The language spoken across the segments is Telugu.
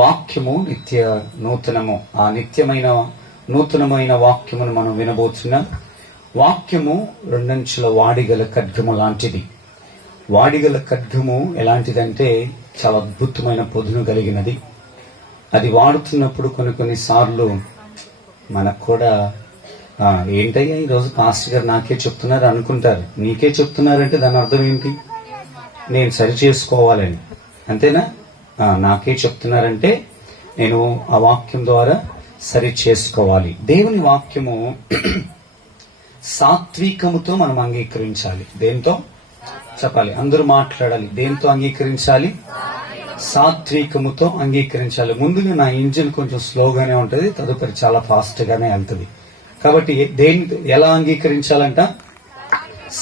వాక్యము నిత్య నూతనము. ఆ నిత్యమైన నూతనమైన వాక్యమును మనం వినబోతున్నాం. వాక్యము రెండంచుల వాడిగల ఖడ్గము లాంటిది. వాడిగల ఖడ్గము ఎలాంటిదంటే చాలా అద్భుతమైన పొదును కలిగినది. అది వాడుతున్నప్పుడు కొన్ని సార్లు మనకు కూడా ఏంటయ్యా ఈరోజు పాస్టర్ గారు నాకే చెప్తున్నారు అనుకుంటారు. నీకే చెప్తున్నారంటే దాని అర్థం ఏంటి? నేను సరి చేసుకోవాలని, అంతేనా? నాకే చెప్తున్నారంటే నేను ఆ వాక్యం ద్వారా సరి చేసుకోవాలి. దేవుని వాక్యము సాత్వికముతో మనం అంగీకరించాలి. దేంతో చెప్పాలి? అందరూ మాట్లాడాలి. దేంతో అంగీకరించాలి? సాత్వికముతో అంగీకరించాలి. ముందుగా నా ఇంజిన్ కొంచెం స్లోగానే ఉంటది, తదుపరి చాలా ఫాస్ట్ గానే వెళ్తుంది. కాబట్టి ఎలా అంగీకరించాలంట?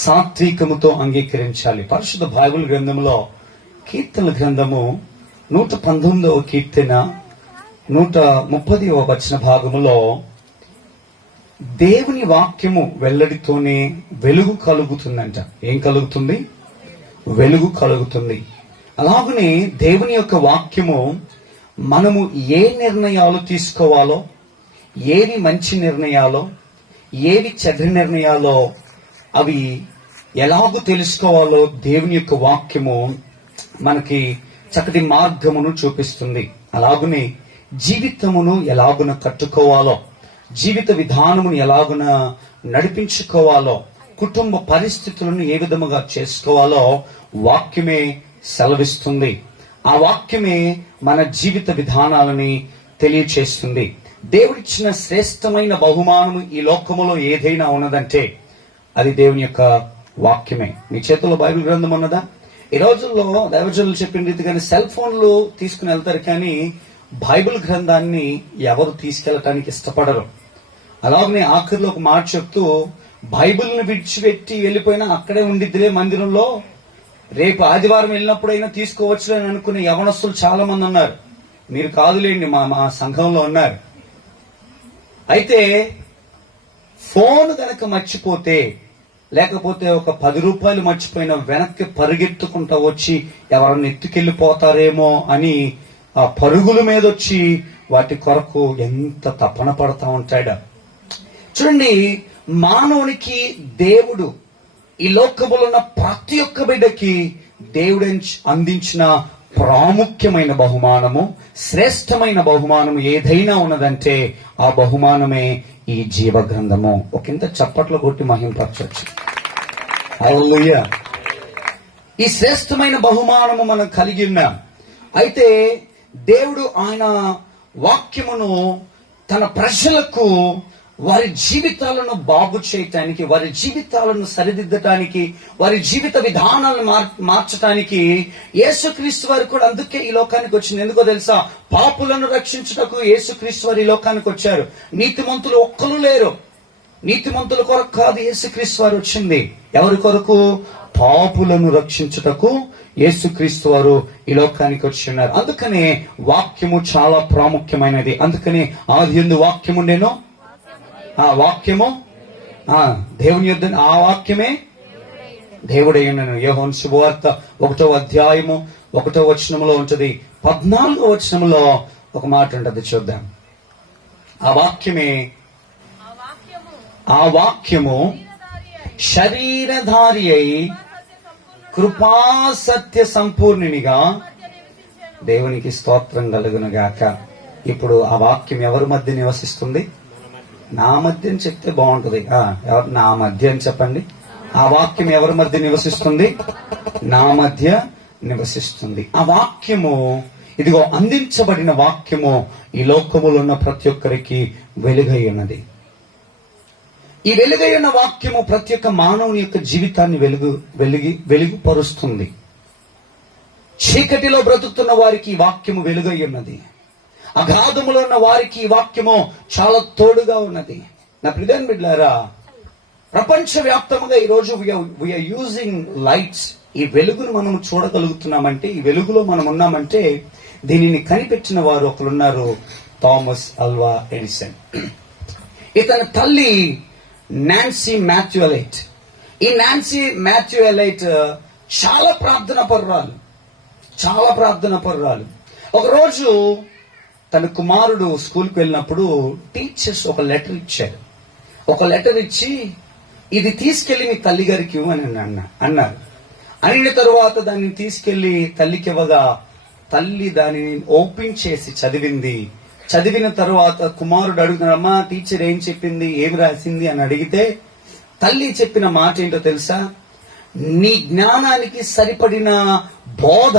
సాత్వికముతో అంగీకరించాలి. పరిశుద్ధ బైబిల్ గ్రంథంలో కీర్తన గ్రంథము 119వ కీర్తన 130వ వచన భాగములో దేవుని వాక్యము వెల్లడితోనే వెలుగు కలుగుతుందంట. ఏం కలుగుతుంది? వెలుగు కలుగుతుంది. అలాగనే దేవుని యొక్క వాక్యము మనము ఏ నిర్ణయాలు తీసుకోవాలో, ఏవి మంచి నిర్ణయాలో, ఏవి చెడ్డ నిర్ణయాలో అవి ఎలాగూ తెలుసుకోవాలో దేవుని యొక్క వాక్యము మనకి చక్కటి మార్గమును చూపిస్తుంది. అలాగునే జీవితమును ఎలాగున కట్టుకోవాలో, జీవిత విధానమును ఎలాగున నడిపించుకోవాలో, కుటుంబ పరిస్థితులను ఏ విధముగా చేసుకోవాలో వాక్యమే సెలవిస్తుంది. ఆ వాక్యమే మన జీవిత విధానాలని తెలియచేస్తుంది. దేవుడిచ్చిన శ్రేష్టమైన బహుమానము ఈ లోకములో ఏదైనా ఉన్నదంటే అది దేవుని యొక్క వాక్యమే. మీ చేతిలో బైబిల్ గ్రంథం ఉన్నదా? ఈ రోజుల్లో దైవజనులు చెప్పిన రీతిగానే సెల్ ఫోన్లు తీసుకుని వెళ్తారు, కానీ బైబిల్ గ్రంథాన్ని ఎవరు తీసుకెళ్లటానికి ఇష్టపడరు. అలాగనే ఆఖరిలో ఒక మాట చెప్తూ, బైబిల్ని విడిచిపెట్టి వెళ్ళిపోయినా అక్కడే ఉండిద్దిలే మందిరంలో, రేపు ఆదివారం వెళ్ళినప్పుడైనా తీసుకోవచ్చు అని అనుకునే యవనస్తులు చాలా మంది ఉన్నారు. మీరు కాదులేండి, మా సంఘంలో ఉన్నారు. అయితే ఫోన్ గనక మర్చిపోతే, లేకపోతే ఒక 10 రూపాయలు మర్చిపోయిన వెనక్కి పరిగెత్తుకుంటా వచ్చి ఎవరన్నా ఎత్తుకెళ్లిపోతారేమో అని ఆ పరుగుల మీద వచ్చి వాటి కొరకు ఎంత తపన పడతా ఉంటాడా. చూడండి, మానవునికి దేవుడు ఈ లోకములో ఉన్న ప్రతి ఒక్క బిడ్డకి దేవుడు అందించిన ప్రాముఖ్యమైన బహుమానము, శ్రేష్టమైన బహుమానము ఏదైనా ఉన్నదంటే ఆ బహుమానమే ఈ జీవ గ్రంథము. ఒకంత చప్పట్లు కొట్టి మహింపరచొచ్చు. హల్లెలూయా. ఈ శ్రేష్టమైన బహుమానము మనం కలిగి ఉన్నాం. అయితే దేవుడు ఆయన వాక్యమును తన ప్రజలకు వారి జీవితాలను బాగు చేయటానికి, వారి జీవితాలను సరిదిద్దటానికి, వారి జీవిత విధానాలను మార్చడానికి యేసుక్రీస్తు వారు కూడా అందుకే ఈ లోకానికి వచ్చింది. ఎందుకో తెలుసా? పాపులను రక్షించుటకు యేసుక్రీస్తు వారు ఈ లోకానికి వచ్చారు. నీతిమంతులు ఒక్కరు లేరు. నీతిమంతుల కొరకు కాదు యేసుక్రీస్తు వారు వచ్చింది. ఎవరి కొరకు? పాపులను రక్షించుటకు యేసుక్రీస్తు వారు ఈ లోకానికి వచ్చి ఉన్నారు. అందుకనే వాక్యము చాలా ప్రాముఖ్యమైనది. అందుకనే ఆదియందు వాక్యము ఉండెను, ఆ వాక్యము దేవుని యొద్ద, ఆ వాక్యమే దేవుడై ఉన్నాను. యోహాను శుభవార్త 1వ అధ్యాయము 1వ వచనములో ఉంటది. 14వ వచనములో ఒక మాట ఉంటది, చూద్దాం. ఆ వాక్యము శరీరధారి అయి కృపా సత్య సంపూర్ణినిగా, దేవునికి స్తోత్రం కలుగును గాక. ఇప్పుడు ఆ వాక్యం ఎవరి మధ్య నివసిస్తుంది? నా మధ్య అని చెప్తే బాగుంటది. ఎవరు నా మధ్య అని చెప్పండి. ఆ వాక్యం ఎవరి మధ్య నివసిస్తుంది? నా మధ్య నివసిస్తుంది. ఆ వాక్యము, ఇదిగో అందించబడిన వాక్యము ఈ లోకములో ఉన్న ప్రతి ఒక్కరికి వెలుగై ఉన్నది. ఈ వెలుగై ఉన్న వాక్యము ప్రతి ఒక్క మానవుని యొక్క జీవితాన్ని వెలుగుపరుస్తుంది. చీకటిలో బ్రతుకుతున్న వారికి ఈ వాక్యము వెలుగై ఉన్నది. అగాధములో ఉన్న వారికి ఈ వాక్యము చాలా తోడుగా ఉన్నది. నా ప్రియమైన బిడ్డలారా, ప్రపంచవ్యాప్తంగా ఈరోజు వీఆర్ యూజింగ్ లైట్స్. ఈ వెలుగును మనం చూడగలుగుతున్నామంటే, ఈ వెలుగులో మనం ఉన్నామంటే దీనిని కనిపెట్టిన వారు ఒకరున్నారు, థామస్ అల్వా ఎడిసన్. ఇతని తల్లి నాన్సీ మాథ్యూలైట్. ఈ నాన్సీ మాథ్యూలైట్ చాలా ప్రార్థన పరురాలు. ఒకరోజు తన కుమారుడు స్కూల్కి వెళ్ళినప్పుడు టీచర్స్ ఒక లెటర్ ఇచ్చారు. ఒక లెటర్ ఇచ్చి ఇది తీసుకెళ్లి మీ తల్లి గారికి ఇవ్వని అన్నారు. అయిన తరువాత దాన్ని తీసుకెళ్లి తల్లికి ఇవ్వగా తల్లి దానిని ఓపెన్ చేసి చదివింది. చదివిన తరువాత కుమారుడు అడుగుతున్నాడు, అమ్మా టీచర్ ఏం చెప్పింది, ఏమి రాసింది అని అడిగితే తల్లి చెప్పిన మాట ఏంటో తెలుసా? నీ జ్ఞానానికి సరిపడిన బోధ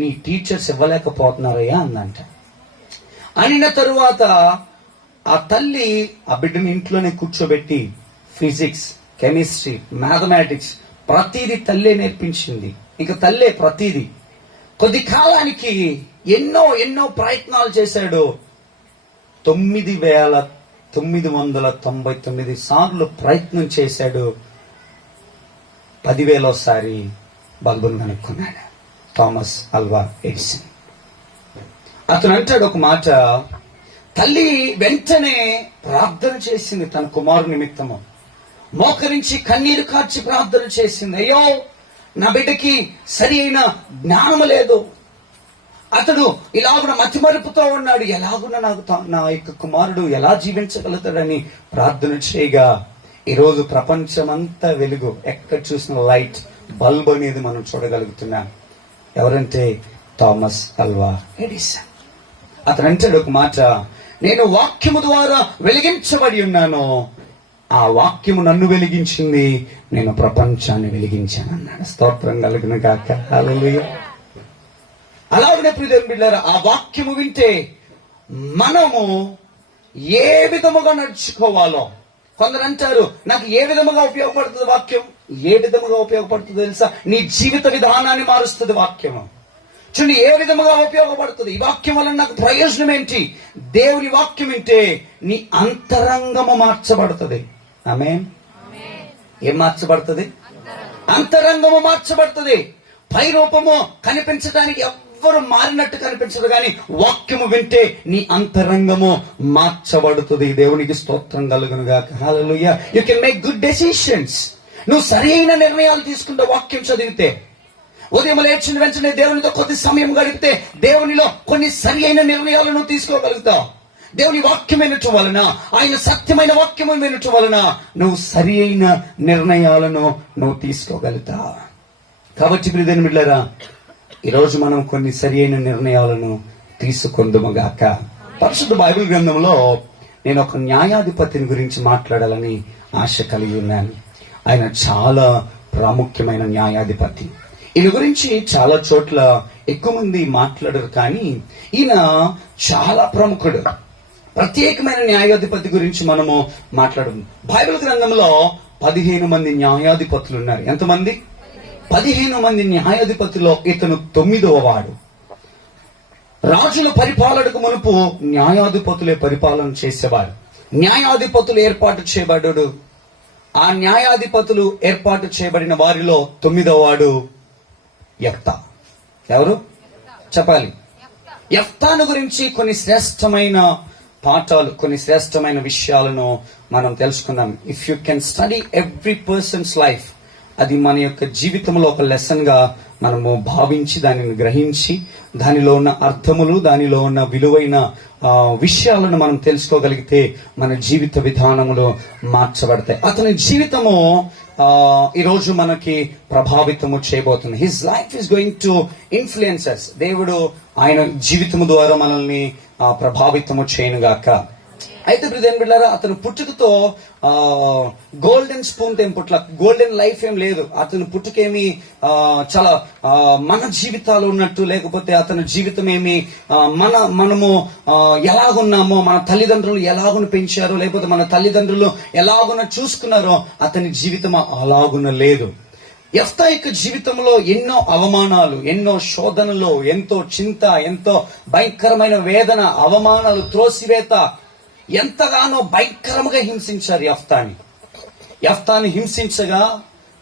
నీ టీచర్స్ ఇవ్వలేకపోతున్నారయ్యా అందంట. అయిన తరువాత ఆ తల్లి ఆ బిడ్డని ఇంట్లోనే కూర్చోబెట్టి ఫిజిక్స్, కెమిస్ట్రీ, మ్యాథమెటిక్స్ ప్రతిదీ తల్లే నేర్పించింది. ఇంకా తల్లే ప్రతిదీ. కొద్ది కాలానికి ఎన్నో ప్రయత్నాలు చేశాడు. 9,999 సార్లు ప్రయత్నం చేశాడు. 10,000సారి బల్బును కనుక్కున్నాడు థామస్ అల్వా ఎడిసన్. అతను అంటాడు ఒక మాట, తల్లి వెంటనే ప్రార్థన చేసింది తన కుమారు నిమిత్తము. మోకరించి కన్నీరు కార్చి ప్రార్థన చేసింది. అయ్యో నా బిడ్డకి సరి అయిన జ్ఞానం లేదు, అతడు ఇలాగున మతిమరుపుతో ఉన్నాడు, ఎలాగున నాకు నా యొక్క కుమారుడు ఎలా జీవించగలుగుతాడని ప్రార్థన చేయగా ఈరోజు ప్రపంచమంతా వెలుగు, ఎక్కడ చూసిన లైట్ బల్బ్ అనేది మనం చూడగలుగుతున్నాం. ఎవరంటే థామస్ అల్వా ఎడిసన్. అతను అంటాడు ఒక మాట, నేను వాక్యము ద్వారా వెలిగించబడి ఉన్నాను, ఆ వాక్యము నన్ను వెలిగించింది, నేను ప్రపంచాన్ని వెలిగించాను అన్నాడు. స్తోత్రం కలుగును గాక. హల్లెలూయా. అలాగనే ప్రియమైన బిడ్డలారా, ఆ వాక్యము వింటే మనము ఏ విధముగా నడుచుకోవాలో. కొందరు అంటారు, నాకు ఏ విధముగా ఉపయోగపడుతుంది వాక్యం. ఏ విధముగా ఉపయోగపడుతుంది తెలుసా? నీ జీవిత విధానాన్ని మారుస్తుంది వాక్యము. చూడండి, ఏ విధముగా ఉపయోగపడుతుంది ఈ వాక్యం వల్ల నాకు ప్రయోజనం ఏంటి? దేవుని వాక్యం వింటే నీ అంతరంగము మార్చబడుతుంది. ఆమేన్. ఏం మార్చబడుతుంది? అంతరంగము మార్చబడుతుంది. పై రూపము కనిపించడానికి ఎవ్వరు మారినట్టు కనిపించదు, కానీ వాక్యము వింటే నీ అంతరంగము మార్చబడుతుంది. దేవునికి స్తోత్రం కలుగును గాక. హల్లెలూయా. You can make good decisions. నువ్వు సరైన నిర్ణయాలు తీసుకుంటే వాక్యం చదివితే, ఉదయం లేచిన వెంటనే దేవునితో కొద్ది సమయం గడిపితే దేవునిలో కొన్ని సరి అయిన నిర్ణయాలను తీసుకోగలుగుతావు. దేవుని వాక్యం వినటం వలన, ఆయన సత్యమైన వాక్యం వినటం వలన నువ్వు సరి అయిన నిర్ణయాలను నువ్వు తీసుకోగలుగుతావు. కాబట్టి ప్రియమైన బిడ్డలారా, ఈరోజు మనం కొన్ని సరి అయిన నిర్ణయాలను తీసుకొందుముగాక. పరిశుద్ధ బైబిల్ గ్రంథంలో నేను ఒక న్యాయాధిపతిని గురించి మాట్లాడాలని ఆశ కలిగి ఉన్నాను. ఆయన చాలా ప్రాముఖ్యమైన న్యాయాధిపతి. ఈయన గురించి చాలా చోట్ల ఎక్కువ మంది మాట్లాడరు, కానీ ఈయన చాలా ప్రముఖుడు. ప్రత్యేకమైన న్యాయాధిపతి గురించి మనము మాట్లాడము. బైబిల్ గ్రంథంలో 15 మంది న్యాయాధిపతులు ఉన్నారు. ఎంతమంది? 15 మంది న్యాయాధిపతిలో ఇతను 9వ వాడు. రాజుల పరిపాలనకు మునుపు న్యాయాధిపతులే పరిపాలన చేసేవారు. న్యాయాధిపతులు ఏర్పాటు చేయబడ్డాడు. ఆ న్యాయాధిపతులు ఏర్పాటు చేయబడిన వారిలో 9వ వాడు యెఫ్తా. ఎవరు చెప్పాలి? యెఫ్తాను గురించి కొన్ని శ్రేష్టమైన పాఠాలు, కొన్ని శ్రేష్టమైన విషయాలను మనం తెలుసుకుందాం. If you can study every persons life, అది మన యొక్క జీవితంలో ఒక లెసన్ గా మనము భావించి దానిని గ్రహించి దానిలో ఉన్న అర్థములు, దానిలో ఉన్న విలువైన విషయాలను మనం తెలుసుకోగలిగితే మన జీవిత విధానములు మార్చబడతాయి. అతని జీవితము ఈరోజు మనకి ప్రభావితము చేయబోతుంది. His life is going to influence us. దేవుడు ఆయన జీవితము ద్వారా మనల్ని ప్రభావితము చేయనుగాక. అయితే ప్రియమైన బిడ్డలారా, అతను పుట్టుకతో గోల్డెన్ స్పూన్ ఏం పుట్ల, గోల్డెన్ లైఫ్ ఏం లేదు. అతను పుట్టుకేమి చాలా మన జీవితాలు ఉన్నట్టు, లేకపోతే అతని జీవితం ఏమి మనము ఎలాగున్నామో, మన తల్లిదండ్రులు ఎలాగున పెంచారో, లేకపోతే మన తల్లిదండ్రులు ఎలాగున చూసుకున్నారో అతని జీవితం అలాగున లేదు. యెఫ్తా యొక్క జీవితంలో ఎన్నో అవమానాలు, ఎన్నో శోధనలు, ఎంతో చింత, ఎంతో భయంకరమైన వేదన, అవమానాలు, త్రోసివేత, ఎంతగానో భయంకరంగా హింసించారు యెఫ్తాని హింసించగా.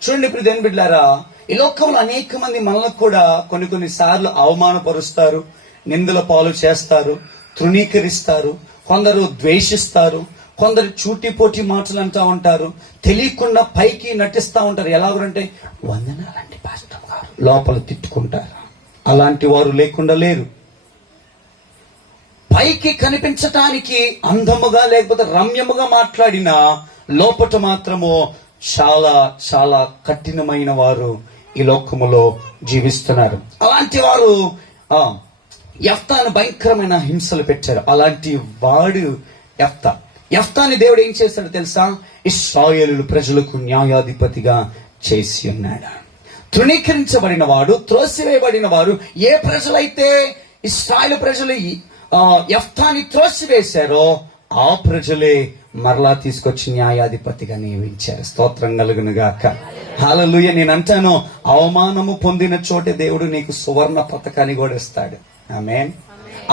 చూడండి ప్రియమైన బిడ్డలారా, ఈ లోకంలో అనేక మంది మనల్ని కూడా కొన్ని సార్లు అవమానపరుస్తారు, నిందల పాలు చేస్తారు, తృణీకరిస్తారు, కొందరు ద్వేషిస్తారు, కొందరు చూటిపోటి మాటలు అంటా ఉంటారు, తెలియకుండా పైకి నటిస్తా ఉంటారు. ఎలాగంటే వందనాలంటే పాస్టర్ గారు, లోపల తిట్టుకుంటారు. అలాంటి వారు లేకుండా లేరు. పైకి కనిపించటానికి అందముగా లేకపోతే రమ్యముగా మాట్లాడినా లోపట మాత్రము చాలా చాలా కఠినమైన వారు ఈ లోకములో జీవిస్తున్నారు. అలాంటి వారు యెఫ్తాను భయంకరమైన హింసలు పెట్టారు. అలాంటి వాడు యెఫ్తాని దేవుడు ఏం చేశాడు తెలుసా? ఇశ్రాయేలు ప్రజలకు న్యాయాధిపతిగా చేసి ఉన్నాడు. తృణీకరించబడిన వాడు, త్రోసివేయబడిన వారు ఏ ప్రజలైతే ఇశ్రాయేలు ప్రజలు యెఫ్తాని త్రోసివేశారో ఆ ప్రజలే మరలా తీసుకొచ్చి న్యాయాధిపతిగా నియమించారు. స్తోత్రం కలుగును గాక. హల్లెలూయా. నేను అంటాను, అవమానము పొందిన చోటే దేవుడు నీకు సువర్ణ పతకాన్ని కూడా ఇస్తాడు. ఆమేన్.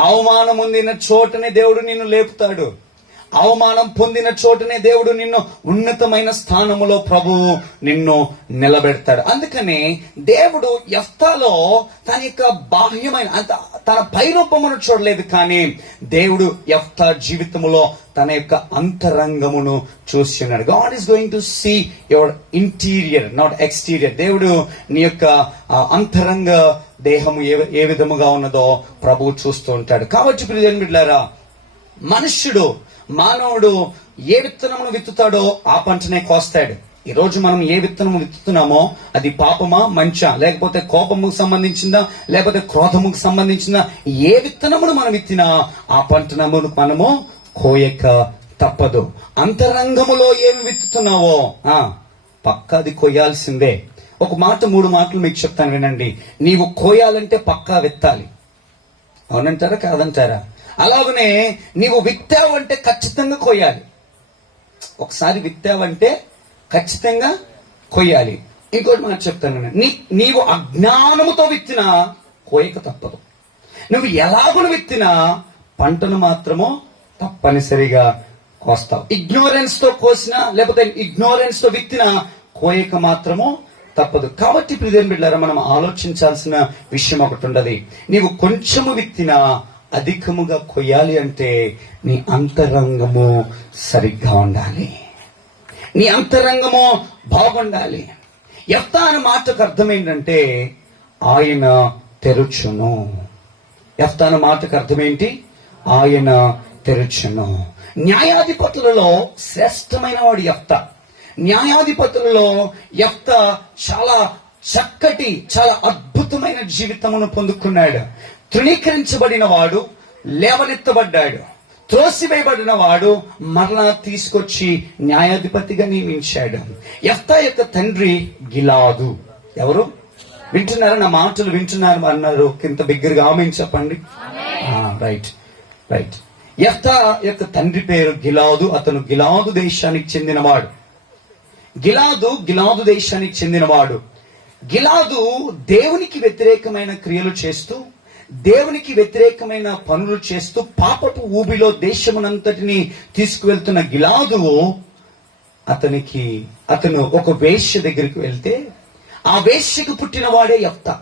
అవమానం పొందిన చోటనే దేవుడు నిన్ను లేపుతాడు. అవమానం పొందిన చోటనే దేవుడు నిన్ను ఉన్నతమైన స్థానములో ప్రభువు నిన్ను నిలబెడతాడు. అందుకని దేవుడు యెఫ్తాలో తన యొక్క బాహ్యమైన తన పైరూపమును చూడలేదు, కానీ దేవుడు యెఫ్తా జీవితములో తన యొక్క అంతరంగమును చూసి ఉన్నాడు. God is going to see your interior, not exterior. దేవుడు నీ యొక్క అంతరంగ దేహము ఏ విధముగా ఉన్నదో ప్రభువు చూస్తూ ఉంటాడు. కాబట్టి ప్రియమైన బిడ్డలారా, మానవుడు ఏ విత్తనమును విత్తుతాడో ఆ పంటనే కోస్తాడు. ఈ రోజు మనం ఏ విత్తనము విత్తుతున్నామో అది పాపమా మంచా, లేకపోతే కోపముకు సంబంధించిందా, లేకపోతే క్రోధముకు సంబంధించిందా, ఏ విత్తనమును మనం విత్తినా ఆ పంటనమును మనము కోయక తప్పదు. అంతరంగములో ఏమి విత్తుతున్నావో పక్కా అది కొయ్యాల్సిందే. ఒక మాట, 3 మాటలు మీకు చెప్తాను వినండి. నీవు కోయాలంటే పక్కా విత్తాలి. అవునంటారా కాదంటారా? అలాగనే నీవు విత్తావంటే ఖచ్చితంగా కొయ్యాలి. ఒకసారి విత్తావంటే ఖచ్చితంగా కొయ్యాలి. ఇంకోటి మాట చెప్తాను, నీవు అజ్ఞానముతో విత్తినా కోయక తప్పదు. నువ్వు ఎలాగును విత్తినా పంటను మాత్రమో తప్పనిసరిగా కోస్తావు. ఇగ్నోరెన్స్ తో కోసినా లేకపోతే ఇగ్నోరెన్స్ తో విత్తినా కోయక మాత్రమో తప్పదు. కాబట్టి ప్రియమైన బిడ్డలారా, మనం ఆలోచించాల్సిన విషయం ఒకటి ఉండదు. నీవు కొంచెము విత్తినా అధికముగా కొయ్యాలి అంటే నీ అంతరంగము సరిగ్గా ఉండాలి, నీ అంతరంగము బాగుండాలి. యెఫ్తా అనే మాటకు అర్థం ఏంటంటే ఆయన తెరుచును. యెఫ్తా అనే మాటకు అర్థం ఏంటి? ఆయన తెరుచును. న్యాయాధిపతులలో శ్రేష్టమైన వాడు యెఫ్తా. న్యాయాధిపతులలో యెఫ్తా చాలా చక్కటి, చాలా అద్భుతమైన జీవితమును పొందుకున్నాడు. తృణీకరించబడిన వాడు లేవనెత్తబడ్డాడు, త్రోసివేయబడిన వాడు మరలా తీసుకొచ్చి న్యాయాధిపతిగా నియమించాడు. యెఫ్తా యొక్క తండ్రి గిలాదు. ఎవరు వింటున్నారా? నా మాటలు వింటున్నారు అన్నారు కింద బిగ్గరగా ఆమేన్ చెప్పండి. రైట్. యెఫ్తా యొక్క తండ్రి పేరు గిలాదు. అతను గిలాదు దేశానికి చెందినవాడు. గిలాదు దేశానికి చెందినవాడు. గిలాదు దేవునికి వ్యతిరేకమైన క్రియలు చేస్తూ, దేవునికి వ్యతిరేకమైన పనులు చేస్తూ పాపపు ఊబిలో దేశమునంతటిని తీసుకువెళ్తున్న గిలాదు అతను ఒక వేశ్య దగ్గరికి వెళ్తే ఆ వేశ్యకు పుట్టినవాడే యెఫ్తా.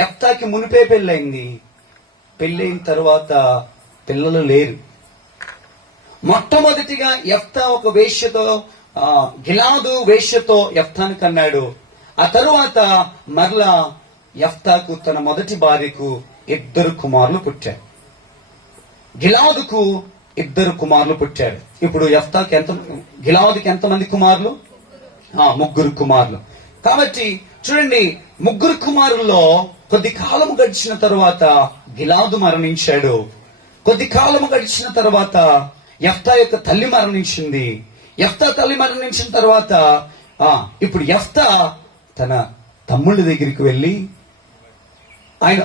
యెఫ్తాకి మునిపే పెళ్ళైంది. పెళ్ళైన తర్వాత పిల్లలు లేరు. మొట్టమొదటిగా యెఫ్తా ఒక వేశ్యతో, గిలాదు వేశ్యతో యెఫ్తాను కన్నాడు. ఆ తరువాత మరలా యెఫ్తాకు తన మొదటి భార్యకు 2 కుమారులు పుట్టారు. గిలాదుకు 2 కుమారులు పుట్టారు. ఇప్పుడు గిలాదుకి ఎంతమంది కుమారులు? 3 కుమారులు. కాబట్టి చూడండి, 3 కుమారుల్లో కొద్ది కాలము గడిచిన తరువాత గిలాదు మరణించాడు. కొద్ది కాలము గడిచిన తర్వాత యెఫ్తా యొక్క తల్లి మరణించింది. యెఫ్తా తల్లి మరణించిన తర్వాత ఇప్పుడు యెఫ్తా తన తమ్ముళ్ళ దగ్గరికి వెళ్ళి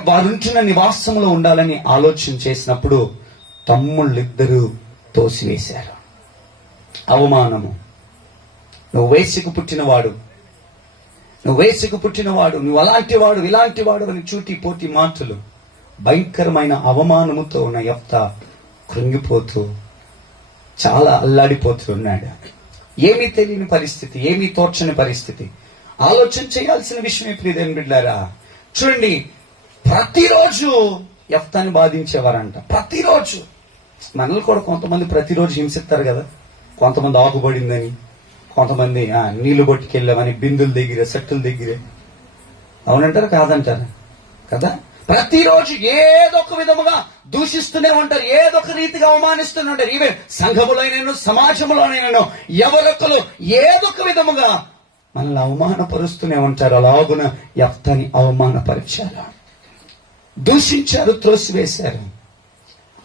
వారుంటున్న నివాసంలో ఉండాలని ఆలోచన చేసినప్పుడు తమ్ముళ్ళిద్దరూ తోసివేశారు. అవమానము. నువ్వు వేశ్యకు పుట్టినవాడు, నువ్వు అలాంటి వాడు, ఇలాంటి వాడు అని చూటి పోటీ మాటలు. భయంకరమైన అవమానముతో ఉన్న యెఫ్తా కృంగిపోతూ చాలా అల్లాడిపోతున్నాడు. ఏమీ తెలియని పరిస్థితి, ఏమీ తోచని పరిస్థితి. ఆలోచన చేయాల్సిన విషయమే ప్రియమైన బిడ్డలారా. చూడండి, ప్రతిరోజు యెఫ్తాని బాధించేవారంట. ప్రతిరోజు. మనల్ని కూడా కొంతమంది ప్రతిరోజు హింసిస్తారు కదా. కొంతమంది ఆకుబడిందని, కొంతమంది నీళ్లు పట్టుకెళ్ళామని బిందుల దగ్గర, సెట్టుల దగ్గర. అవునంటారా కాదంటారా? కదా. ప్రతిరోజు ఏదో ఒక విధముగా దూషిస్తూనే ఉంటారు, ఏదో ఒక రీతిగా అవమానిస్తూనే ఉంటారు. ఈవెన్ సంఘములోనైనా సమాజంలోనైనా ఎవరొకరు ఏదో ఒక విధముగా మనల్ని అవమానపరుస్తూనే ఉంటారు. అలాగున యెఫ్తాని అవమానపరిచారు, దూషించారు, త్రోసివేశారు.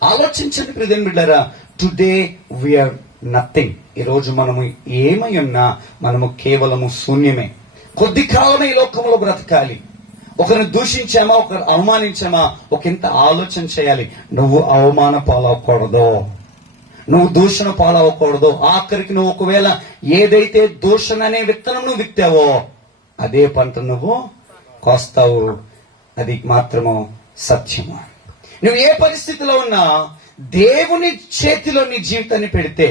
ఆలోచించండి ప్రియమైన బిడ్డలారా, టుడే వీఆర్ నథింగ్. ఈరోజు మనము ఏమై ఉన్నా మనము కేవలము శూన్యమే. కొద్ది కాలమే ఈ లోకంలో బ్రతకాలి. ఒకరిని దూషించామా, ఒకరు అవమానించామా, ఒకంత ఆలోచన చేయాలి. నువ్వు అవమాన పాలవకూడదు, నువ్వు దూషణ పాలవకూడదు. ఆఖరికి నువ్వు ఒకవేళ ఏదైతే దూషణ అనే విత్తనం నువ్వు విత్తావో అదే పంట నువ్వు కోస్తావు. అది మాత్రము సత్యము. నువ్వు ఏ పరిస్థితిలో ఉన్నా దేవుని చేతిలో నీ జీవితాన్ని పెడితే,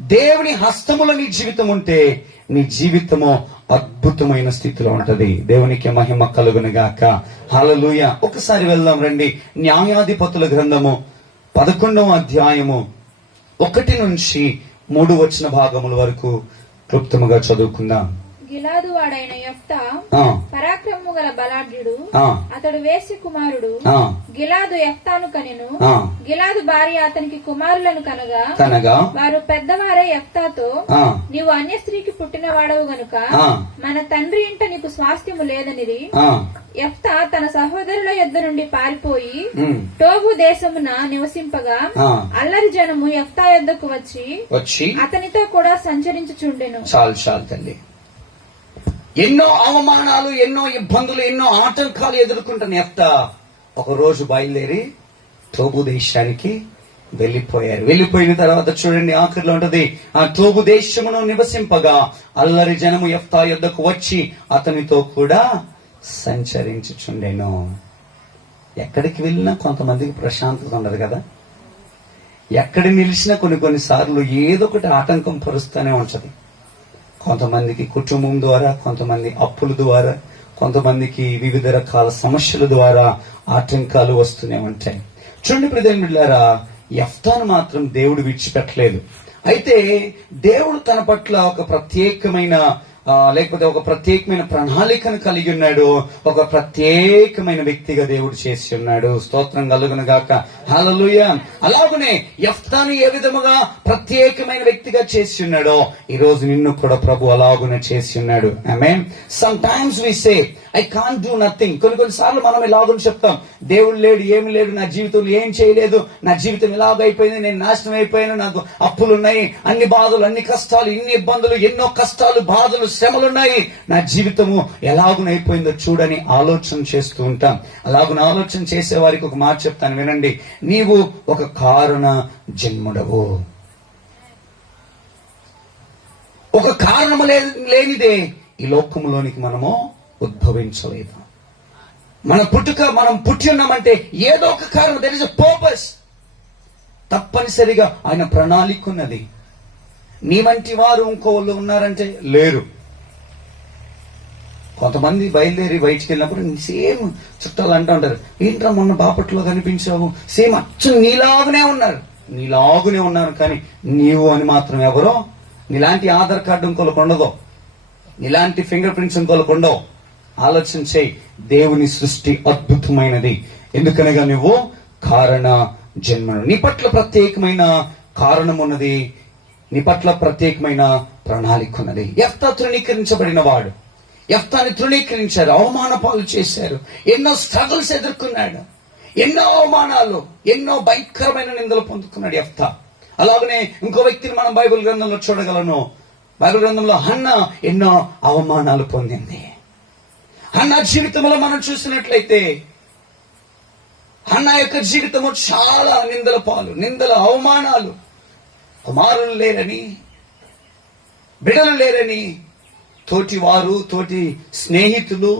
దేవుని హస్తములో నీ జీవితం ఉంటే, నీ జీవితము అద్భుతమైన స్థితిలో ఉంటది. దేవునికి మహిమ కలుగును గాక. హల్లెలూయా. ఒకసారి వెళ్దాం రండి. న్యాయాధిపతుల గ్రంథము 11వ అధ్యాయము 1 నుంచి 3 వచన భాగముల వరకు క్లుప్తముగా చదువుకుందాం. గిలాదు వాడైన యెఫ్తా పరాక్రమము గల బలాఢ్యుడు, అతడు వేశ్య కుమారుడు. గిలాదు యెఫ్తాను కనెను. గిలాదు భార్య అతనికి కుమారులను కనగా వారు పెద్దవారే యెఫ్తాతో, నీవు అన్య స్త్రీకి పుట్టిన వాడవు గనుక మన తండ్రి ఇంట నీకు స్వాస్థ్యము లేదనిది. యెఫ్తా తన సహోదరుల యొద్ద నుండి పారిపోయి టోబు దేశమున నివసింపగా అల్లరి జనము యెఫ్తా యొద్దకు వచ్చి అతనితో కూడా సంచరించుచుండెను. చాలు తల్లి. ఎన్నో అవమానాలు, ఎన్నో ఇబ్బందులు, ఎన్నో ఆటంకాలు ఎదుర్కొంటున్న యెఫ్తా ఒక రోజు బయలుదేరి టోబు దేశానికి వెళ్లిపోయారు. వెళ్లిపోయిన తర్వాత చూడండి, ఆఖరిలో ఉంటది, ఆ టోబు దేశమును నివసింపగా అల్లరి జనము యెఫ్తా యొద్దకు వచ్చి అతనితో కూడా సంచరించుచుండెను. ఎక్కడికి వెళ్ళినా కొంతమందికి ప్రశాంతత ఉండదు కదా. ఎక్కడ నిలిచినా కొన్నిసార్లు ఏదో ఒకటి ఆటంకం పరుస్తూనే ఉంటది. కొంతమందికి కుటుంబం ద్వారా, కొంతమంది అప్పుల ద్వారా, కొంతమందికి వివిధ రకాల సమస్యల ద్వారా ఆటంకాలు వస్తూనే ఉంటాయి. చూడండి ప్రియమైన బిడ్డలారా, యెఫ్తాను మాత్రం దేవుడు విడిచిపెట్టలేదు. అయితే దేవుడు తన పట్ల ఒక ప్రత్యేకమైన లేకపోతే ఒక ప్రత్యేకమైన ప్రణాళికను కలిగి ఉన్నాడు. ఒక ప్రత్యేకమైన వ్యక్తిగా దేవుడు చేసి ఉన్నాడు. స్తోత్రం కలుగును గాక. హల్లెలూయా. అలాగనే యెఫ్తాను ఏ విధముగా ప్రత్యేకమైన వ్యక్తిగా చేసి ఉన్నాడో ఈ రోజు నిన్ను కూడా ప్రభు అలాగునే చేసి ఉన్నాడు. ఆమేన్. Sometimes we say I can't do nothing. కొన్నిసార్లు మనం ఇలాగని చెప్తాం, దేవుడు లేడు, ఏమి లేడు, నా జీవితంలో ఏం చేయలేదు, నా జీవితం ఇలాగైపోయింది, నేను నాశనం అయిపోయాను, నాకు అప్పులున్నాయి, అన్ని బాధలు, అన్ని కష్టాలు, ఇన్ని ఇబ్బందులు, ఎన్నో కష్టాలు, బాధలు, శ్రమలున్నాయి, నా జీవితము ఎలాగునైపోయిందో చూడని ఆలోచన చేస్తూ ఉంటాం. అలాగున ఆలోచన చేసే వారికి ఒక మాట చెప్తాను, వినండి. నీవు ఒక కారణ జన్ముడవు. ఒక కారణము లేనిదే ఈ లోకములోనికి మనము ఉద్భవించలేదు. మన పుట్టుక, మనం పుట్టి ఉన్నామంటే ఏదో ఒక కారణం, దెర్ ఇస్ ఎ పర్పస్. తప్పనిసరిగా ఆయన ప్రణాళిక ఉన్నది. నీ వంటి వారు ఇంకోళ్ళు ఉన్నారంటే లేరు. కొంతమంది బయలుదేరి బయటికి వెళ్ళినప్పుడు సేమ్ చుట్టాలు అంటూ ఉంటారు, ఏంట్రా మొన్న బాపట్లో కనిపించావు, సేమ్ అచ్చు నీలాగునే ఉన్నారు, కానీ నీవు అని మాత్రం ఎవరో, నీలాంటి ఆధార్ కార్డు ఇంకోళ్ళకు ఉండదు, నీలాంటి ఫింగర్ ప్రింట్స్ ఇంకోళ్ళకు ఉండవు. ఆలోచన చేయి. దేవుని సృష్టి అద్భుతమైనది. ఎందుకనగా నువ్వు కారణ జన్మను, నీ పట్ల ప్రత్యేకమైన కారణం ఉన్నది, నీ పట్ల ప్రత్యేకమైన ప్రణాళిక ఉన్నది. యెఫ్తా తృణీకరించబడిన వాడు. యెఫ్తాని తృణీకరించారు, అవమాన పాలు చేశారు, ఎన్నో స్ట్రగుల్స్ ఎదుర్కొన్నాడు, ఎన్నో అవమానాలు, ఎన్నో భయంకరమైన నిందలు పొందుకున్నాడు యెఫ్తా. అలాగనే ఇంకో వ్యక్తిని మనం బైబిల్ గ్రంథంలో చూడగలను. బైబిల్ గ్రంథంలో హన్నా ఎన్నో అవమానాలు పొందింది. హన్నా జీవితంలో మనం చూసినట్లయితే హన్నా యొక్క జీవితము చాలా నిందల పాలు, నిందల అవమానాలు. కుమారులు లేరని, బిడ్డలు లేరని తోటి వారు, తోటి స్నేహితులు,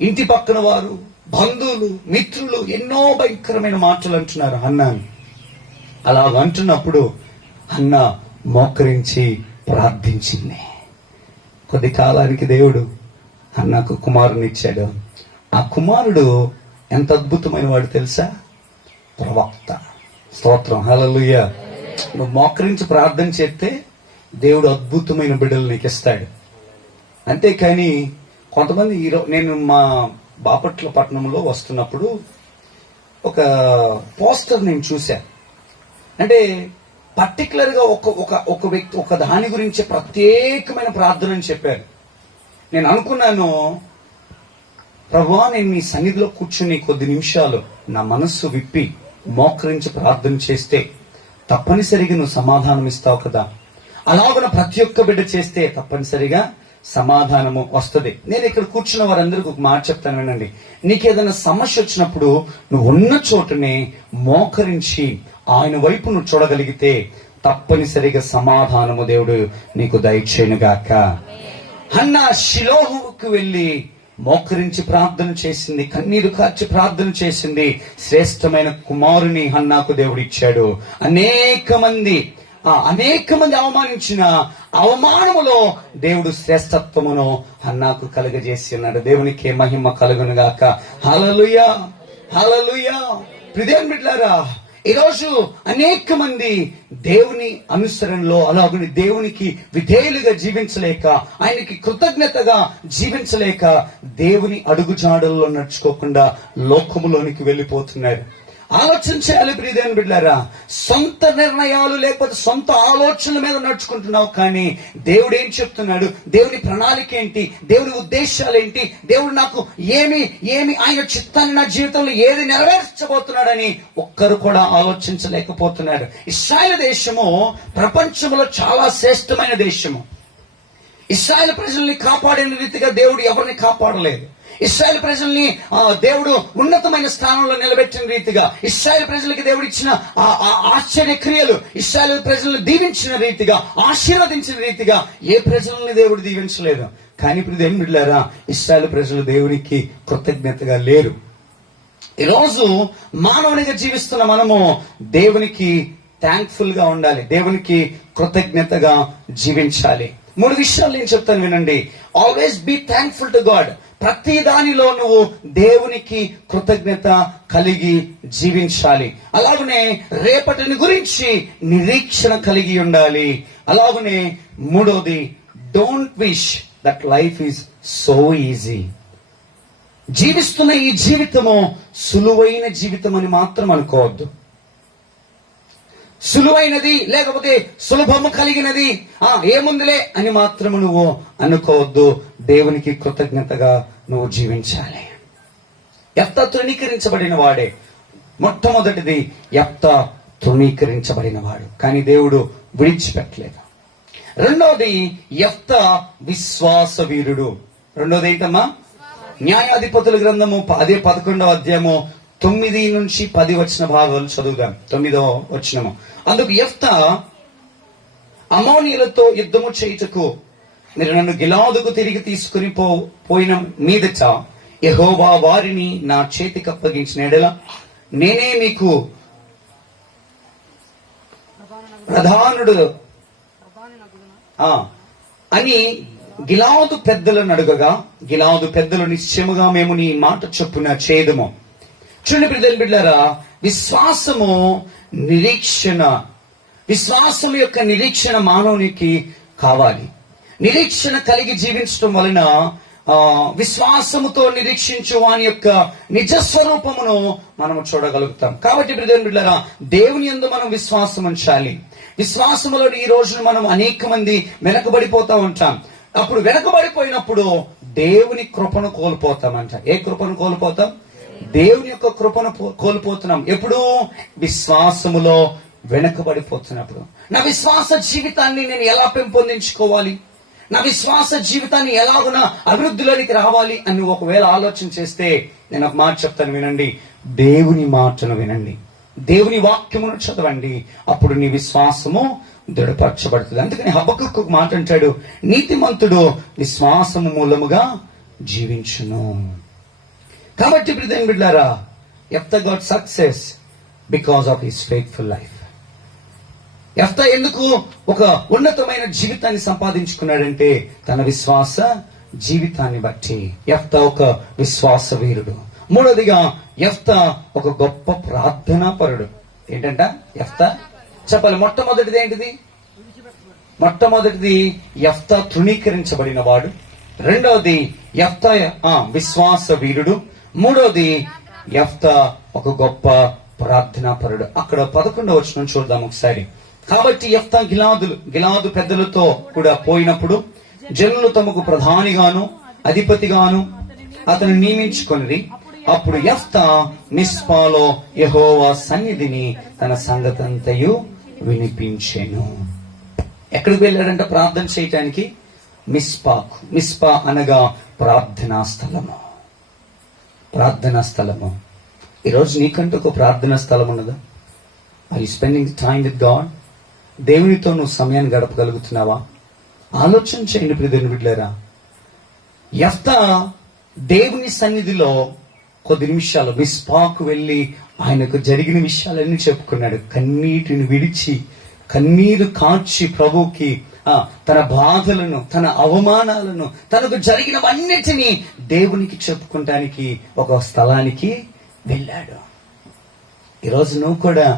ఇంటి పక్కన వారు, బంధువులు, మిత్రులు ఎన్నో భయంకరమైన మాటలు అంటున్నారు హన్నాని. అలా అంటున్నప్పుడు హన్నా మోకరించి ప్రార్థించింది. కొద్ది కాలానికి దేవుడు హన్నాకు కుమారుని ఇచ్చాడు. ఆ కుమారుడు ఎంత అద్భుతమైన వాడు తెలుసా? ప్రవక్త. స్తోత్రం. హల్లెలూయా. నువ్వు మోకరించి ప్రార్థన చేస్తే దేవుడు అద్భుతమైన బిడ్డలు నీకు ఇస్తాడు. అంతేకాని కొంతమంది నేను మా బాపట్ల పట్టణంలో వస్తున్నప్పుడు ఒక పోస్టర్ నేను చూశా. అంటే పర్టికులర్ గా ఒక వ్యక్తి ఒక దాని గురించి ప్రత్యేకమైన ప్రార్థన చెప్పారు. నేను అనుకున్నాను, ప్రభువా, నేను నీ సన్నిధిలో కూర్చుని కొద్ది నిమిషాలు నా మనస్సు విప్పి మోకరించి ప్రార్థన చేస్తే తప్పనిసరిగా నువ్వు సమాధానం ఇస్తావు కదా. అలాగున ప్రతి ఒక్క బిడ్డ చేస్తే తప్పనిసరిగా సమాధానము వస్తుంది. నేను ఇక్కడ కూర్చున్న వారందరికీ ఒక మాట చెప్తాను, వినండి. నీకేదైనా సమస్య వచ్చినప్పుడు నువ్వు ఉన్న చోటునే మోకరించి ఆయన వైపు నువ్వు చూడగలిగితే తప్పనిసరిగా సమాధానము దేవుడు నీకు దయచేయునుగాక. హన్నా షిలోహుకు వెళ్లి మోకరించి ప్రార్థన చేసింది, కన్నీరు కార్చి ప్రార్థన చేసింది. శ్రేష్టమైన కుమారుని హన్నాకు దేవుడు ఇచ్చాడు. అనేక మంది అవమానించిన అవమానములో దేవుడు శ్రేష్టత్వమును హన్నాకు కలుగజేసి ఉన్నాడు. దేవునికి మహిమ కలుగునుగాక. హల్లెలూయా, హల్లెలూయా. ప్రియమైన బిడ్డలారా, ఈరోజు అనేక మంది దేవుని అనుసరణలో అలాగని దేవునికి విధేయులుగా జీవించలేక, ఆయనకి కృతజ్ఞతగా జీవించలేక దేవుని అడుగుజాడల్లో నడుచుకోకుండా లోకములోనికి వెళ్ళిపోతున్నారు. ఆలోచించాలి ప్రియమైన బిడ్డలారా. సొంత నిర్ణయాలు లేకపోతే సొంత ఆలోచనల మీద నడుచుకుంటున్నావు, కానీ దేవుడు ఏం చెప్తున్నాడు, దేవుని ప్రణాళిక ఏంటి, దేవుని ఉద్దేశాలు ఏంటి, దేవుడు నాకు ఏమి ఆయన చిత్తాన్ని నా జీవితంలో ఏది నెరవేర్చబోతున్నాడని ఒక్కరు కూడా ఆలోచించలేకపోతున్నారు. ఇశ్రాయేలు దేశము ప్రపంచంలో చాలా శ్రేష్టమైన దేశము. ఇశ్రాయేలు ప్రజల్ని కాపాడిన రీతిగా దేవుడు ఎవరిని కాపాడలేదు. ఇశ్రాయేలు ప్రజల్ని దేవుడు ఉన్నతమైన స్థానంలో నిలబెట్టిన రీతిగా, ఇశ్రాయేలు ప్రజలకి దేవుడు ఇచ్చిన ఆశ్చర్య క్రియలు, ఇశ్రాయేలు ప్రజలను దీవించిన రీతిగా, ఆశీర్వదించిన రీతిగా ఏ ప్రజల్ని దేవుడు దీవించలేదు. కానీ ఇప్పుడు ఏం బిడ్డలారా, ఇశ్రాయేలు ప్రజలు దేవునికి కృతజ్ఞతగా లేరు. ఈరోజు మానవునిగా జీవిస్తున్న మనము దేవునికి థ్యాంక్ఫుల్ గా ఉండాలి, దేవునికి కృతజ్ఞతగా జీవించాలి. 3 విషయాలు నేను చెప్తాను, వినండి. Always be thankful to God. ప్రతి దానిలో నువ్వు దేవునికి కృతజ్ఞత కలిగి జీవించాలి. అలాగనే రేపటిని గురించి నిరీక్షణ కలిగి ఉండాలి. అలాగనే 3వది, don't wish that life is so easy. జీవిస్తున్న ఈ జీవితము సులువైన జీవితం అని మాత్రం అనుకోవద్దు. సులువైనది లేకపోతే సులభము కలిగినది ఏముందిలే అని మాత్రము నువ్వు అనుకోవద్దు. దేవునికి కృతజ్ఞతగా నువ్వు జీవించాలి. యెఫ్తా తృణీకరించబడిన వాడే. మొట్టమొదటిది యెఫ్తా తృణీకరించబడిన వాడు, కానీ దేవుడు విడిచిపెట్టలేదు. రెండోది యెఫ్తా విశ్వాస వీరుడు. రెండోది ఏంటమ్మా? న్యాయాధిపతుల గ్రంథము 11వ అధ్యాయము 9 నుంచి 10 వచ్చిన భాగాలు చదువుదాం. 9వ వచనము. అందుకు యెఫ్తా, అమ్మోనీయులతో యుద్ధము చేయుటకు మీరు నన్ను గిలాదుకు తిరిగి తీసుకుని పోయిన మీదట యెహోవా వారిని నా చేతికి అప్పగించిన ఎడల నేనే మీకు ప్రధానుడు అని గిలాదు పెద్దలను అడుగగా, గిలాదు పెద్దలు నిశ్చయముగా మేము నీ మాట చొప్పున చేయదము. చూడండి బిడ్డలారా, విశ్వాసము నిరీక్షణ, విశ్వాసం యొక్క నిరీక్షణ మానవునికి కావాలి. నిరీక్షణ కలిగి జీవించడం వలన విశ్వాసముతో నిరీక్షించు వాని యొక్క నిజస్వరూపమును మనము చూడగలుగుతాం. కాబట్టి బిడ్డలారా, దేవుని యందు మనం విశ్వాసం ఉంచాలి. విశ్వాసములో ఈ రోజున మనం అనేక మంది వెనకబడిపోతా ఉంటాం. అప్పుడు వెనకబడిపోయినప్పుడు దేవుని కృపను కోల్పోతామంట. ఏ కృపను కోల్పోతాం? దేవుని యొక్క కృపను కోల్పోతున్నాం. ఎప్పుడు? విశ్వాసములో వెనకబడిపోతున్నప్పుడు. నా విశ్వాస జీవితాన్ని నేను ఎలా పెంపొందించుకోవాలి, నా విశ్వాస జీవితాన్ని ఎలాగున అభివృద్ధిలోనికి రావాలి అని ఒకవేళ ఆలోచన చేస్తే నేను ఒక మాట చెప్తాను, వినండి. దేవుని మాటను వినండి, దేవుని వాక్యమును చదవండి. అప్పుడు నీ విశ్వాసము దృఢపరచబడుతుంది. అందుకని హబక్కూకు ఒక మాట అంటాడు, నీతిమంతుడు విశ్వాసము మూలముగా జీవించును. కాబట్టి బిడ్డలారా, Jephthah got success because of his faithful life. Jephthah ఎందుకు ఒక ఉన్నతమైన జీవితాన్ని సంపాదించుకున్నాడంటే తన విశ్వాస జీవితాన్ని బట్టి. యెఫ్తా ఒక విశ్వాస వీరుడు. మూడోదిగా యెఫ్తా ఒక గొప్ప ప్రార్థనా పరుడు. ఏంటంట యెఫ్తా? చెప్పాలి. మొట్టమొదటిది ఏంటిది? మొట్టమొదటిది యెఫ్తా తృణీకరించబడిన వాడు. రెండవది యెఫ్తా విశ్వాస వీరుడు. మూడవది యెఫ్తా ఒక గొప్ప ప్రార్థనాపరుడు. అక్కడ 11వ వచనం చూద్దాం ఒకసారి. కాబట్టి యెఫ్తా గిలాదు పెద్దలతో కూడా పోయినప్పుడు జనులు తమకు ప్రధానిగాను అధిపతిగాను అతను నియమించుకొనిది. అప్పుడు యెఫ్తా మిస్పాలో యెహోవా సన్నిధిని తన సంగతంతయు వినిపించెను. ఎక్కడికి వెళ్ళాడంట ప్రార్థన చేయటానికి? మిస్పాకు. మిస్పా అనగా ప్రార్థనా స్థలము. ప్రార్థనా స్థలము. ఈరోజు నీకంటూ ఒక ప్రార్థనా స్థలం ఉన్నదా? Are you spending time with God? దేవునితో నువ్వు సమయాన్ని గడపగలుగుతున్నావా? ఆలోచన చేయండి ప్రియమైన బిడ్డలారా. యెఫ్తా దేవుని సన్నిధిలో కొద్ది నిమిషాలు మిస్పాకు వెళ్ళి ఆయనకు జరిగిన విషయాలన్నీ చెప్పుకున్నాడు. కన్నీటిని విడిచి కన్నీరు కార్చి ప్రభువుకి తన బాధలను, తన అవమానాలను, తనకు జరిగినవన్నిటినీ దేవునికి చెప్పుకోవటానికి ఒక స్థలానికి వెళ్ళాడు. ఈరోజు నువ్వు కూడా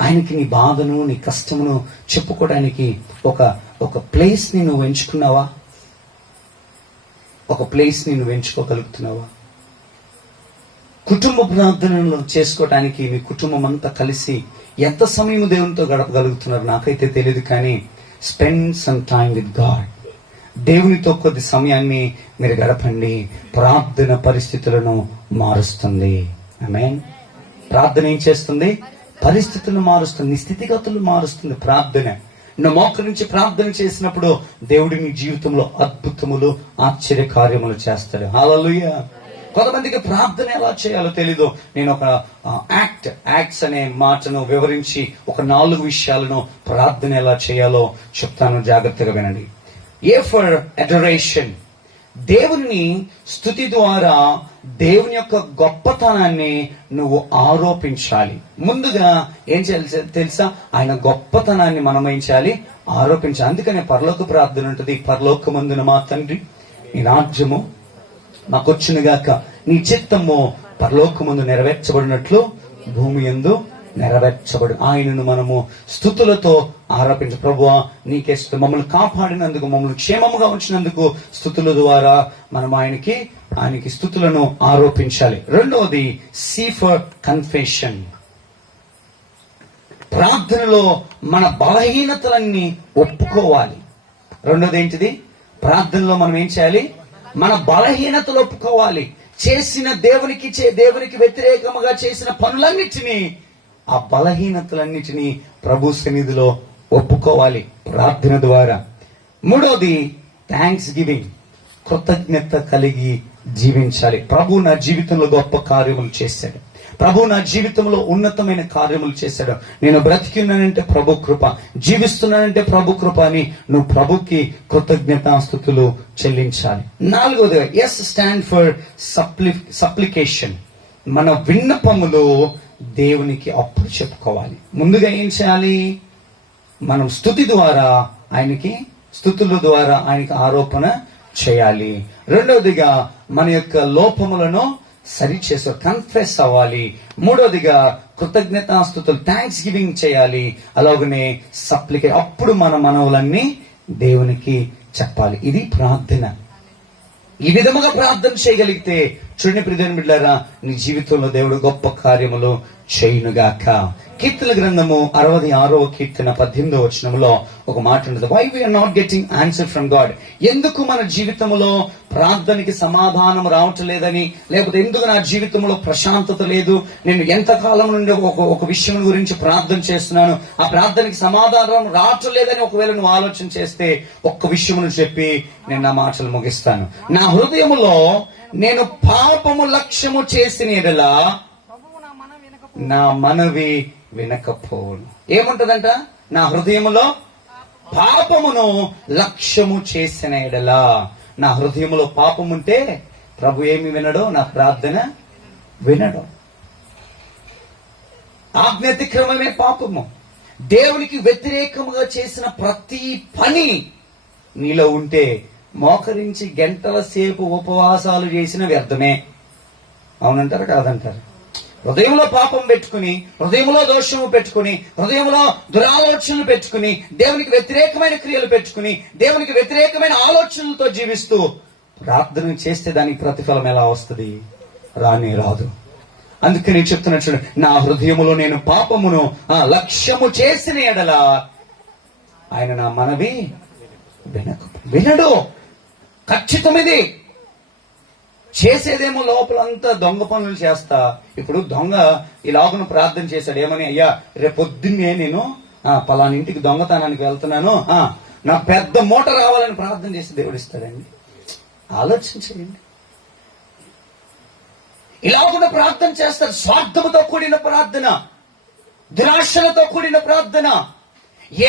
ఆయనకి నీ బాధను, నీ కష్టమును చెప్పుకోవడానికి ఒక ప్లేస్ ని నువ్వు ఎంచుకున్నావా? ఒక ప్లేస్ ని నువ్వు ఎంచుకోగలుగుతున్నావా? కుటుంబ ప్రార్థనలు చేసుకోవటానికి మీ కుటుంబం అంతా కలిసి ఎంత సమయం దేవునితో గడపగలుగుతున్నారు నాకైతే తెలియదు, కానీ spend some time with God. దేవునితో కొద్ది సమయాన్ని మీరు గడపండి. ప్రార్థన పరిస్థితులను మారుస్తుంది. ఆమేన్. ప్రార్థన ఏం చేస్తుంది? పరిస్థితులను మారుస్తుంది, నీ స్థితిగతులు మారుస్తుంది. ప్రార్థన నువ్వు మోకరించి ప్రార్థన చేసినప్పుడు దేవుడి నీ జీవితంలో అద్భుతములు, ఆశ్చర్య కార్యములు చేస్తాడు. హల్లెలూయా. కొంతమందికి ప్రార్థన ఎలా చేయాలో తెలీదు. నేను ఒక యాక్ట్స్ అనే మాటను వివరించి ఒక 4 విషయాలను ప్రార్థన ఎలా చేయాలో చెప్తాను, జాగ్రత్తగా వినండి. ఏ ఫర్ అడరేషన్, దేవుని స్తుతి ద్వారా దేవుని యొక్క గొప్పతనాన్ని నువ్వు ఆరోపించాలి. ముందుగా ఏం చేయాలి తెలుసా? ఆయన గొప్పతనాన్ని మనం ఏం చేయాలి? ఆరోపించాలి. అందుకనే పరలోక ప్రార్థన ఉంటుంది. పరలోకమందున మా తండ్రి, నీ రాజ్యము మాకొచ్చునుగాక, నీ చిత్తము పరలోకమందు నెరవేర్చబడినట్లు భూమి యందు నెరవేర్చబడు. ఆయనను మనము స్తుతులతో ఆరోపించ. ప్రభువా నీకే మమ్మల్ని కాపాడినందుకు, మమ్మల్ని క్షేమముగా ఉంచినందుకు స్తుతుల ద్వారా మనం ఆయనకి స్తుతులను ఆరోపించాలి. రెండవది సీ ఫర్ కన్ఫెషన్. ప్రార్థనలో మన బలహీనతలన్నీ ఒప్పుకోవాలి. రెండోది ఏంటిది? ప్రార్థనలో మనం ఏం చేయాలి? మన బలహీనతలు ఒప్పుకోవాలి. చేసిన దేవునికి వ్యతిరేకముగా చేసిన పనులన్నిటినీ, ఆ బలహీనతలన్నిటినీ ప్రభు సన్నిధిలో ఒప్పుకోవాలి ప్రార్థన ద్వారా. మూడోది థ్యాంక్స్ గివింగ్, కృతజ్ఞత కలిగి జీవించాలి. ప్రభు నా జీవితంలో గొప్ప కార్యములు చేశాడు, ప్రభు నా జీవితంలో ఉన్నతమైన కార్యములు చేశాడు, నేను బ్రతికిన్నానంటే ప్రభు కృప, జీవిస్తున్నానంటే ప్రభు కృప అని నువ్వు ప్రభుకి కృతజ్ఞతాస్తుతులు చెల్లించాలి. నాలుగోదిగా ఎస్ స్టాండ్ ఫర్ సప్లికేషన్. మన విన్నపములు దేవునికి అప్పుడు చెప్పుకోవాలి. ముందుగా ఏం చేయాలి? మనం స్తుతుల ద్వారా ఆయనకి ఆరోపణ చేయాలి. రెండవదిగా మన యొక్క లోపములను సరిచేసే కన్ఫెస్ అవ్వాలి. మూడోదిగా కృతజ్ఞతాస్తుతులు థ్యాంక్స్ గివింగ్ చేయాలి. అలాగనే సప్లికేట్, అప్పుడు మన మనవులన్నీ దేవునికి చెప్పాలి. ఇది ప్రార్థన. ఈ విధముగా ప్రార్థన చేయగలిగితే చూడండి ప్రియమైన బిడ్డలారా, నీ జీవితంలో దేవుడు గొప్ప కార్యములు చేయునుగాక. కీర్తన గ్రంథము 66వ కీర్తన 18వ వచనంలో ఒక మాట ఉంటుంది. Why we're not getting answer from God. ఎందుకు మన జీవితంలో ప్రార్థనకి సమాధానం రావటం లేదని, లేకపోతే ఎందుకు నా జీవితంలో ప్రశాంతత లేదు, నేను ఎంతకాలం నుండి ఒక విషయం గురించి ప్రార్థన చేస్తున్నాను, ఆ ప్రార్థనకి సమాధానం రావటం లేదని ఒకవేళ నువ్వు ఆలోచన చేస్తే ఒక్క విషయం చెప్పి నేను నా మాటలు ముగిస్తాను. నా హృదయములో నేను పాపము లక్ష్యము చేసిన ఎడలా నా మనవి వినకపోను. ఏముంటదంట? నా హృదయములో పాపమును లక్ష్యము చేసిన ఎడలా. నా హృదయములో పాపం ఉంటే ప్రభు ఏమి వినడో? నా ప్రార్థన వినడం. ఆజ్ఞాతిక్రమమే పాపము. దేవునికి వ్యతిరేకముగా చేసిన ప్రతి పని నీలో ఉంటే మోకరించి గంటల సేపు ఉపవాసాలు చేసిన వ్యర్థమే. అవునంటారు కాదంటారు? హృదయంలో పాపం పెట్టుకుని, హృదయంలో దోషము పెట్టుకుని, హృదయంలో దురాలోచనలు పెట్టుకుని, దేవునికి వ్యతిరేకమైన క్రియలు పెట్టుకుని, దేవునికి వ్యతిరేకమైన ఆలోచనలతో జీవిస్తూ ప్రార్థన చేస్తే దానికి ప్రతిఫలం ఎలా వస్తుంది? రానే రాదు. అందుకే నేను చెప్తున్నా చూడండి, నా హృదయములో నేను పాపమును లక్ష్యము చేసిన ఎడల ఆయన నా మనవి వినడు. ఖచ్చితం ఇది. చేసేదేమో లోపలంతా దొంగ పనులు చేస్తా. ఇప్పుడు దొంగ ఇలాగును ప్రార్థన చేశాడు, ఏమని? అయ్యా రేపొద్దున్నే నేను పలానింటికి దొంగతనానికి వెళ్తున్నాను, నా పెద్ద మూట రావాలని ప్రార్థన చేసి దేవుడు ఇస్తాడండి? ఆలోచించండి. ఇలాగున ప్రార్థన చేస్తారు. స్వార్థముతో కూడిన ప్రార్థన, దురాశలతో కూడిన ప్రార్థన.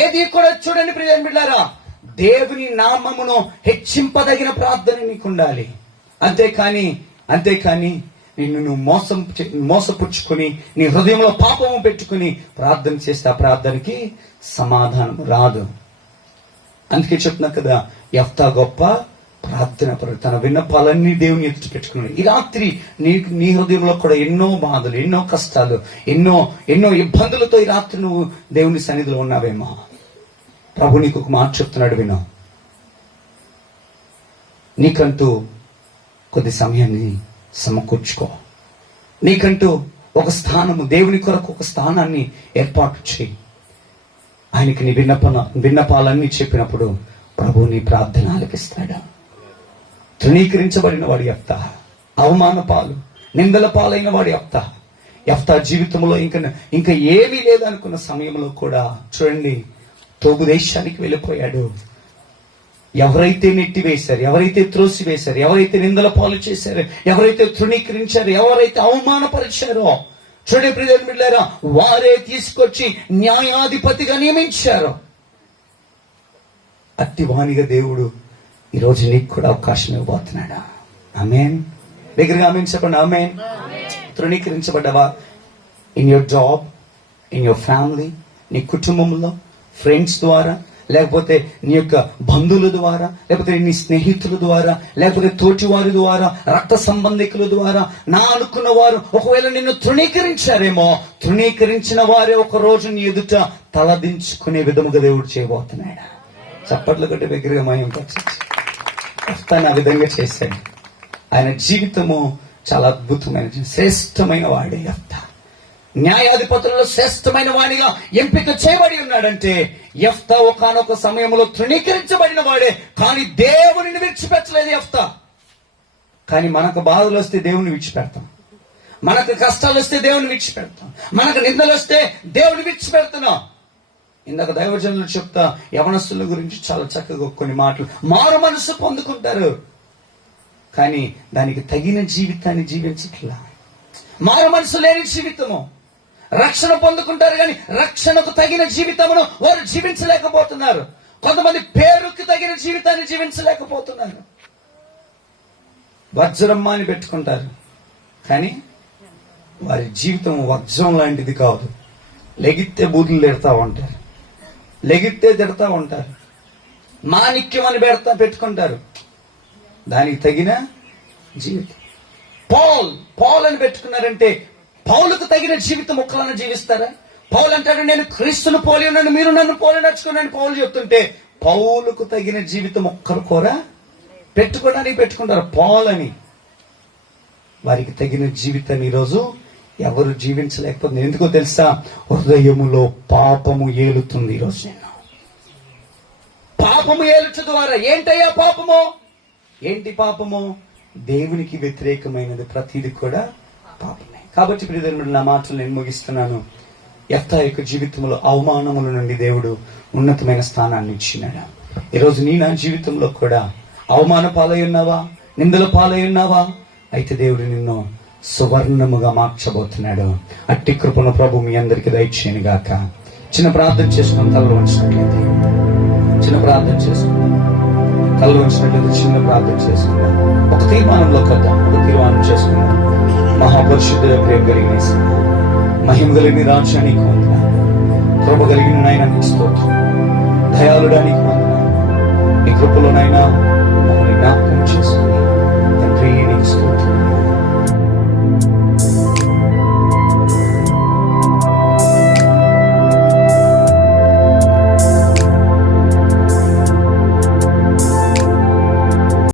ఏది కూడా చూడండి ప్రియమైన బిడ్డలారా, దేవుని నామమును హెచ్చింపదగిన ప్రార్థన నీకు ఉండాలి. అంతేకాని నిన్ను నువ్వు మోసపుచ్చుకుని నీ హృదయంలో పాపము పెట్టుకుని ప్రార్థన చేస్తే ఆ ప్రార్థనకి సమాధానం రాదు. అందుకే చెప్తున్నా కదా, యెఫ్తా గొప్ప ప్రార్థన పరుడు. తన విన్నపాలన్నీ దేవుని ఎదుట పెట్టుకున్నాడు. ఈ రాత్రి నీ హృదయంలో కూడా ఎన్నో బాధలు, ఎన్నో కష్టాలు, ఎన్నో ఇబ్బందులతో ఈ రాత్రి నువ్వు దేవుని సన్నిధిలో ఉన్నావేమో. ప్రభు నీకు ఒక మాట చెప్తున్నాడు, విను. నీకంటూ కొద్ది సమయాన్ని సమకూర్చుకో. నీకంటూ ఒక స్థానము, దేవుని కొరకు ఒక స్థానాన్ని ఏర్పాటు చేయి. ఆయనకి నీ విన్నపాలన్నీ చెప్పినప్పుడు ప్రభు నీ ప్రార్థన ఆలకిస్తాడు. తృణీకరించబడిన వాడి యెఫ్తా, అవమాన పాలు, నిందల పాలైన వాడి యెఫ్తా జీవితంలో ఇంకా ఏమీ లేదనుకున్న సమయంలో కూడా చూడండి, తోబు దేశానికి వెళ్ళిపోయాడు. ఎవరైతే నెట్టివేశారు, ఎవరైతే త్రోసివేశారు, ఎవరైతే నిందల పాలు చేశారో, ఎవరైతే తృణీకరించారో, ఎవరైతే అవమానపరిచారో, చూడండి ప్రియమైన బిడ్డలారా, వారే తీసుకొచ్చి న్యాయాధిపతిగా నియమించారు. అట్టి వానిగా దేవుడు ఈరోజు నీకు కూడా అవకాశం ఇవ్వబోతున్నాడా? ఆమేన్. దగ్గరగా ఆమేన్ చెప్పండి. ఆమేన్. తృణీకరించబడ్డావా? In your job, in your family, నీ కుటుంబంలో, ఫ్రెండ్స్ ద్వారా, లేకపోతే నీ యొక్క బంధువుల ద్వారా, లేకపోతే నీ స్నేహితుల ద్వారా, లేకపోతే తోటివారి ద్వారా, రక్త సంబంధికుల ద్వారా, నా అనుకున్న వారు ఒకవేళ నిన్ను తృణీకరించారేమో, తృణీకరించిన వారే ఒక రోజు నీ ఎదుట తలదించుకునే విధముగా దేవుడు చేయబోతున్నాడు. చప్పట్లు కొట్టి దగ్గరగా మహిమ పరచండి. ఆ విధంగా చేశాడు. ఆయన జీవితము చాలా అద్భుతమైన, శ్రేష్టమైన వాడే యెఫ్తా. న్యాయాధిపతులలో శ్రేష్టమైన వాడిగా ఎంపిక చేయబడి ఉన్నాడంటే యెఫ్తా ఒకానొక సమయంలో తృణీకరించబడిన వాడే, కానీ దేవుని విడిచిపెట్టలేదు యెఫ్తా. కానీ మనకు బాధలు వస్తే దేవుని విడిచిపెడతాం, మనకు కష్టాలు వస్తే దేవుని విడిచిపెడతాం, మనకు నిందలు వస్తే దేవుని విడిచిపెడుతున్నాం. ఇందాక దైవజనులు చెప్తా యవనస్తుల గురించి చాలా చక్కగా కొన్ని మాటలు. మారు మనసు పొందుకుంటారు, కానీ దానికి తగిన జీవితాన్ని జీవించట్లా. మారు మనసు లేని జీవితము. రక్షణ పొందుకుంటారు కానీ రక్షణకు తగిన జీవితమును వారు జీవించలేకపోతున్నారు. కొంతమంది పేరుకి తగిన జీవితాన్ని జీవించలేకపోతున్నారు. వజ్రమ్మ అని పెట్టుకుంటారు, కానీ వారి జీవితం వజ్రం లాంటిది కాదు. లెగిత్తే బూతులు తిడతా ఉంటారు, లెగిత్తే తిడతా ఉంటారు. మాణిక్యం అని పెట్టుకుంటారు, దానికి తగిన జీవితం. పౌల్ అని పెట్టుకున్నారంటే పౌలుకు తగిన జీవితం ఒక్కలన్నా జీవిస్తారా? పౌలు అంటాడు, నేను క్రీస్తును పోలి ఉన్నాను, మీరు నన్ను పోలి నడుచుకున్నాను. పౌలు చెప్తుంటే పౌలుకు తగిన జీవితం ఒక్కరు కూడా పెట్టుకోవడానికి పెట్టుకుంటారు పౌల్ అని. వారికి తగిన జీవితాన్ని ఈరోజు ఎవరు జీవించలేకపోతుంది. ఎందుకో తెలుసా? హృదయములో పాపము ఏలుతుంది ఈరోజు. నేను పాపము ఏలుచ ద్వారా ఏంటయ్యా పాపము? ఏంటి పాపము? దేవునికి వ్యతిరేకమైనది ప్రతిది కూడా పాపమే. కాబట్టి ప్రియమైన నా మాటలు నేను ముగిస్తున్నాను. యెఫ్తా యొక్క జీవితంలో అవమానముల నుండి దేవుడు ఉన్నతమైన స్థానాన్ని ఇచ్చినాడు. ఈరోజు నా జీవితంలో కూడా అవమాన పాలై ఉన్నావా? నిందల పాలై ఉన్నావా? అయితే దేవుడు నిన్ను సువర్ణముగా మార్చబోతున్నాడు. అట్టి కృపను ప్రభు మీ అందరికీ దయచేయను గాక. చిన్న ప్రార్థన చేసుకుని తలలో ఉంచినట్లయితే, చిన్న ప్రార్థన చేసుకుందాం. తలలో ఉంచినట్లయితే చిన్న ప్రార్థన చేసుకుందాం. ఒక తీర్మానంలో కొద్దాం, ఒక తీర్మానం చేసుకుందాం. మహాపరిశుద్ధుల ప్రేమ కలిగిన మహిమ కలిగిన రాజ్యానికి వందనాలు. కృప కలిగిన నాయన నీకు స్తోత్రం. దయాళుడానికి వందనాలు. నీ కృపలోనైనా